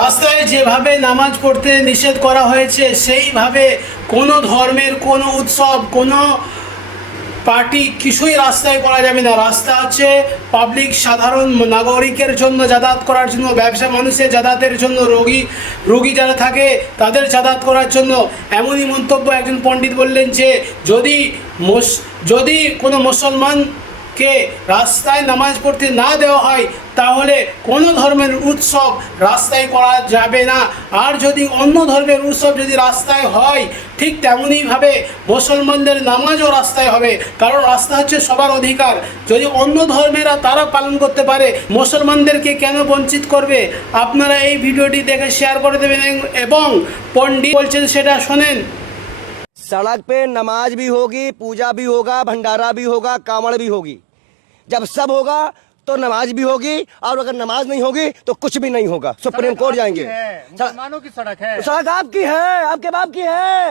রাস্তায় যেভাবে নামাজ পড়তে নিষেধ করা হয়েছে সেইভাবে কোনো ধর্মের কোনো উৎসব কোনো পার্টি কিছুই রাস্তায় করা যাবে না। রাস্তা হচ্ছে পাবলিক সাধারণ নাগরিকের জন্য যাতায়াত করার জন্য, ব্যবসা মানুষের যাতায়াতের জন্য, রোগী যারা থাকে তাদের যাতায়াত করার জন্য। এমনই মন্তব্য একজন পণ্ডিত বললেন যে যদি কোনো মুসলমানকে রাস্তায় নামাজ পড়তে না দেওয়া হয় তাহলে কোনো ধর্মের উৎসব রাস্তায় করা যাবে না। আর যদি অন্য ধর্মের উৎসব যদি রাস্তায় হয় ঠিক তেমনইভাবে মুসলমানদের নামাজও রাস্তায় হবে, কারণ রাস্তা হচ্ছে সবার অধিকার। যদি অন্য ধর্মেরা তারা পালন করতে পারে, মুসলমানদেরকে কেন বঞ্চিত করবে? আপনারা এই ভিডিওটি দেখে শেয়ার করে দেবেন এবং পণ্ডিত বলছেন সেটা শোনেন। सड़क पे नमाज भी होगी, पूजा भी होगा, भंडारा भी होगा, कांवड़ भी होगी। जब सब होगा तो नमाज भी होगी, और अगर नमाज नहीं होगी तो कुछ भी नहीं होगा। सुप्रीम कोर्ट जाएंगे। मुसलमानों की सड़क है। सड़क आपकी है, आपके बाप की है।